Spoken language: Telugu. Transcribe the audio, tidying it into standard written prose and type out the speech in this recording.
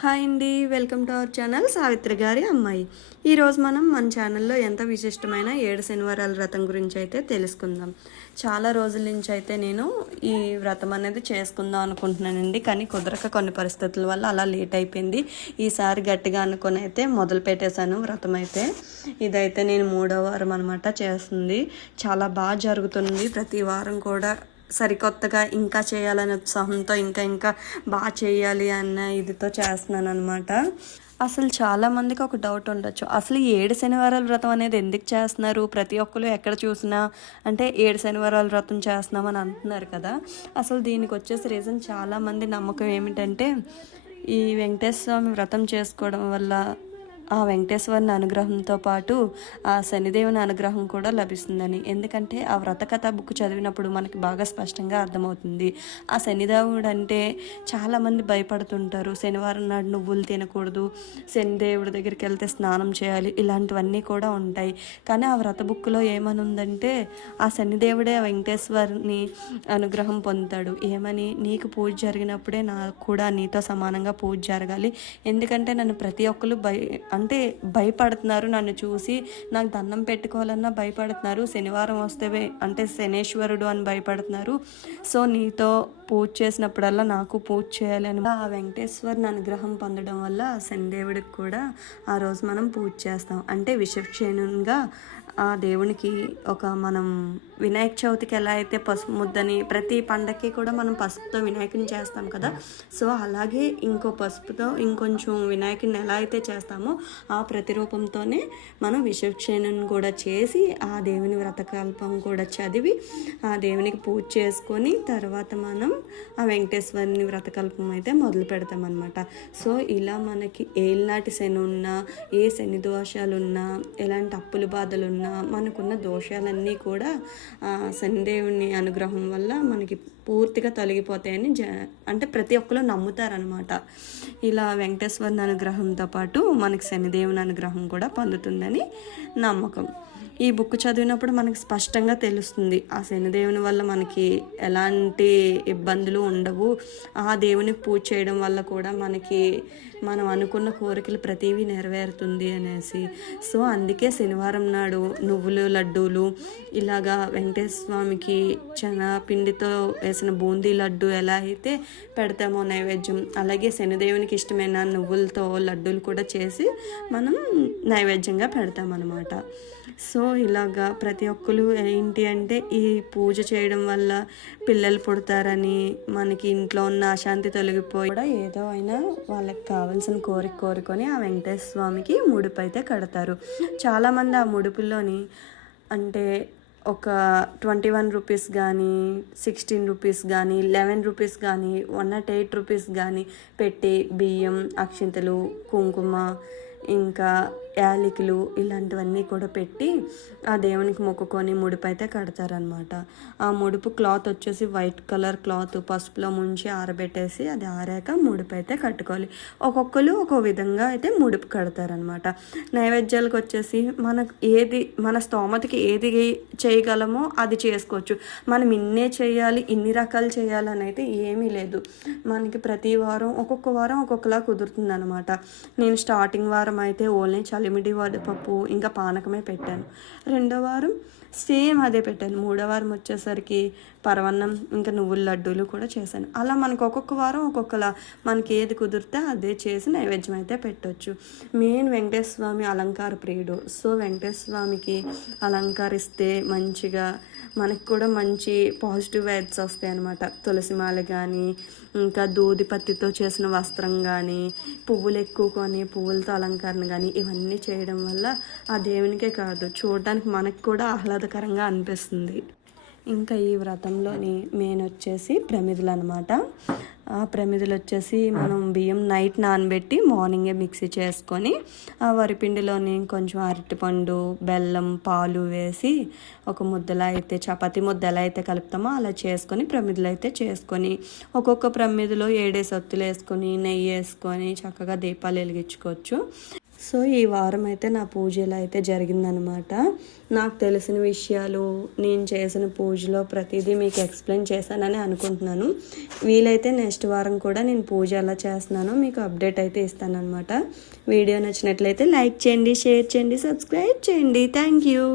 హాయ్ అండి, welcome to our channel Savitri గారి అమ్మాయి. ఈరోజు మనం మన ఛానల్లో ఎంత విశిష్టమైన 7 శనివారాల వ్రతం గురించి అయితే తెలుసుకుందాం. చాలా రోజుల నుంచి అయితే నేను ఈ వ్రతం అనేది చేసుకుందాం అనుకుంటున్నానండి, కానీ కుదరక కొన్ని పరిస్థితుల వల్ల అలా లేట్ అయిపోయింది. ఈసారి గట్టిగా అనుకొని అయితే మొదలు పెట్టేశాను వ్రతం అయితే. ఇదైతే నేను 3వ వారం అనమాట చేస్తుంది. చాలా బాగా జరుగుతుంది. ప్రతి వారం కూడా సరికొత్తగా ఇంకా చేయాలనే ఉత్సాహంతో ఇంకా బాగా చేయాలి అన్న ఇదితో చేస్తున్నాను అనమాట. అసలు చాలామందికి ఒక డౌట్ ఉండొచ్చు, అసలు ఈ 7 శనివారాల వ్రతం అనేది ఎందుకు చేస్తున్నారు? ప్రతి ఒక్కరు ఎక్కడ చూసినా అంటే 7 శనివారాల వ్రతం చేస్తున్నామని అంటున్నారు కదా. అసలు దీనికి వచ్చేసి రీజన్, చాలామంది నమ్మకం ఏమిటంటే ఈ వెంకటేశ్వర స్వామి వ్రతం చేసుకోవడం వల్ల ఆ వెంకటేశ్వరుని అనుగ్రహంతో పాటు ఆ శనిదేవుని అనుగ్రహం కూడా లభిస్తుందని. ఎందుకంటే ఆ వ్రతకథ బుక్ చదివినప్పుడు మనకి బాగా స్పష్టంగా అర్థమవుతుంది. ఆ శనిదేవుడు అంటే చాలామంది భయపడుతుంటారు. శనివారం నాడు నువ్వులు తినకూడదు, శనిదేవుడి దగ్గరికి వెళ్తే స్నానం చేయాలి, ఇలాంటివన్నీ కూడా ఉంటాయి. కానీ ఆ వ్రత బుక్లో ఏమని ఉందంటే ఆ శనిదేవుడే వెంకటేశ్వరుని అనుగ్రహం పొందుతాడు. ఏమని, నీకు పూజ జరిగినప్పుడే నాకు కూడా నీతో సమానంగా పూజ జరగాలి. ఎందుకంటే నన్ను ప్రతి ఒక్కరు అంటే భయపడుతున్నారు, నన్ను చూసి నాకు దండం పెట్టుకోవాలన్నా భయపడుతున్నారు, శనివారం వస్తే అంటే శనేశ్వరుడు అని భయపడుతున్నారు. సో నీతో పూజ చేసినప్పుడల్లా నాకు పూజ చేయాలి అని ఆ వెంకటేశ్వరుని అనుగ్రహం పొందడం వల్ల శనిదేవుడికి కూడా ఆ రోజు మనం పూజ చేస్తాం. అంటే విశేషంగా ఆ దేవునికి ఒక మనం వినాయక చవితికి ఎలా అయితే పసుపు ముద్దని, ప్రతి పండగకి కూడా మనం పసుపుతో వినాయకుని చేస్తాం కదా. సో అలాగే ఇంకో పసుపుతో ఇంకొంచెం వినాయకుని ఎలా అయితే చేస్తామో ఆ ప్రతిరూపంతోనే మనం విశేషణను కూడా చేసి ఆ దేవుని వ్రతకల్పం కూడా చదివి ఆ దేవునికి పూజ చేసుకొని తర్వాత మనం ఆ వెంకటేశ్వరుని వ్రతకల్పం అయితే మొదలు పెడతాం అనమాట. సో ఇలా మనకి ఏలినాటి శని ఉన్నా, ఏ శని దోషాలున్నా, ఎలాంటి అప్పుల బాధలున్నా, మనకున్న దోషాలన్నీ కూడా శనిదేవుని అనుగ్రహం వల్ల మనకి పూర్తిగా తొలగిపోతాయని అంటే ప్రతి ఒక్కరు నమ్ముతారనమాట. ఇలా వెంకటేశ్వరుని అనుగ్రహంతో పాటు మనకి శనిదేవుని అనుగ్రహం కూడా పొందుతుందని నమ్మకం. ఈ బుక్ చదివినప్పుడు మనకి స్పష్టంగా తెలుస్తుంది ఆ శనిదేవుని వల్ల మనకి ఎలాంటి ఇబ్బందులు ఉండవు, ఆ దేవునికి పూజ చేయడం వల్ల కూడా మనకి మనం అనుకున్న కోరికలు ప్రతివి నెరవేరుతుంది అనేసి. సో అందుకే శనివారం నాడు నువ్వులు లడ్డూలు, ఇలాగా వెంకటేశ్వర స్వామికి పిండితో వేసిన బూందీ లడ్డు ఎలా అయితే పెడతామో నైవేద్యం, అలాగే శనిదేవునికి ఇష్టమైన నువ్వులతో లడ్డూలు కూడా చేసి మనం నైవేద్యంగా పెడతామన్నమాట. సో ఇలాగా ప్రతి ఒక్కరు ఏంటి అంటే ఈ పూజ చేయడం వల్ల పిల్లలు పుడతారని, మనకి ఇంట్లో ఉన్న అశాంతి తొలగిపోయి కూడా ఏదో అయినా వాళ్ళకి కావాల్సిన కోరుకొని ఆ వెంకటేశ్వర స్వామికి ముడుపు అయితే కడతారు. చాలామంది ఆ ముడుపుల్లోని అంటే ఒక 21 రూపీస్ కానీ, 16 రూపీస్ కానీ, 11 రూపీస్ కానీ, 108 రూపీస్ కానీ పెట్టి బియ్యం, అక్షింతలు, కుంకుమ, ఇంకా యాలకులు ఇలాంటివన్నీ కూడా పెట్టి ఆ దేవునికి మొక్కుకొని ముడుపు అయితే కడతారనమాట. ఆ ముడుపు క్లాత్ వచ్చేసి వైట్ కలర్ క్లాత్ పసుపులో ముంచి ఆరబెట్టేసి అది ఆరాక ముడుపు అయితే కట్టుకోవాలి. ఒక్కొక్కరు ఒక్కో విధంగా అయితే ముడుపు కడతారనమాట. నైవేద్యాలకు వచ్చేసి మనకు ఏది మన స్తోమతకి ఏది చేయగలమో అది చేసుకోవచ్చు. మనం ఇన్నే చేయాలి, ఇన్ని రకాలు చేయాలని అయితే ఏమీ లేదు. మనకి ప్రతి వారం ఒక్కొక్క వారం ఒక్కొక్కలా కుదురుతుంది అనమాట. నేను స్టార్టింగ్ వారం అయితే ఓన్లీ చలిమిడి వడపప్పు ఇంకా పానకమే పెట్టాను. 2వ వారం సేమ్ అదే పెట్టాను. 3వ వారం వచ్చేసరికి పరవన్నం ఇంకా నువ్వుల లడ్డూలు కూడా చేశాను. అలా మనకు ఒక్కొక్క వారం ఒక్కొక్కలా మనకి ఏది కుదిరితే అదే చేసి నైవేద్యం అయితే పెట్టవచ్చు. మెయిన్ వెంకటేశ్వర స్వామి అలంకార ప్రియుడు. సో వెంకటేశ్వర స్వామికి అలంకరిస్తే మంచిగా మనకు కూడా మంచి పాజిటివ్ వైబ్స్ వస్తాయి అన్నమాట. తులసిమాల కానీ, ఇంకా దూది పత్తితో చేసిన వస్త్రం కానీ, పువ్వులు ఎక్కువ కొని పువ్వులతో అలంకరణ కానీ, ఇవన్నీ చేయడం వల్ల ఆ దేవునికే కాదు చూడడానికి మనకు కూడా ఆహ్లాదకరంగా అనిపిస్తుంది. ఇంకా ఈ వ్రతంలోని మెయిన్ వచ్చేసి ప్రమిదలు అనమాట. ఆ ప్రమిదలు వచ్చేసి మనం బియ్యం నైట్ నానబెట్టి మార్నింగే మిక్సీ చేసుకొని ఆ వరిపిండిలోని కొంచెం అరటిపండు, బెల్లం, పాలు వేసి ఒక ముద్దలా అయితే చపాతీ ముద్ద ఎలా అయితే కలుపుతామో అలా చేసుకొని ప్రమిదలు అయితే చేసుకొని ఒక్కొక్క ప్రమిదలో 7 ఒత్తులు వేసుకొని నెయ్యి వేసుకొని చక్కగా దీపాలు వెలిగించుకోవచ్చు. సో ఈ వారం అయితే నా పూజ ఇలా అయితే జరిగిందనమాట. నాకు తెలిసిన విషయాలు, నేను చేసిన పూజలో ప్రతిదీ మీకు ఎక్స్ప్లెయిన్ చేశానని అనుకుంటున్నాను. వీలైతే నెక్స్ట్ వారం కూడా నేను పూజ ఎలా చేస్తున్నానో మీకు అప్డేట్ అయితే ఇస్తానన్నమాట. వీడియో నచ్చినట్లయితే లైక్ చేయండి, షేర్ చేయండి, సబ్స్క్రైబ్ చేయండి. Thank you.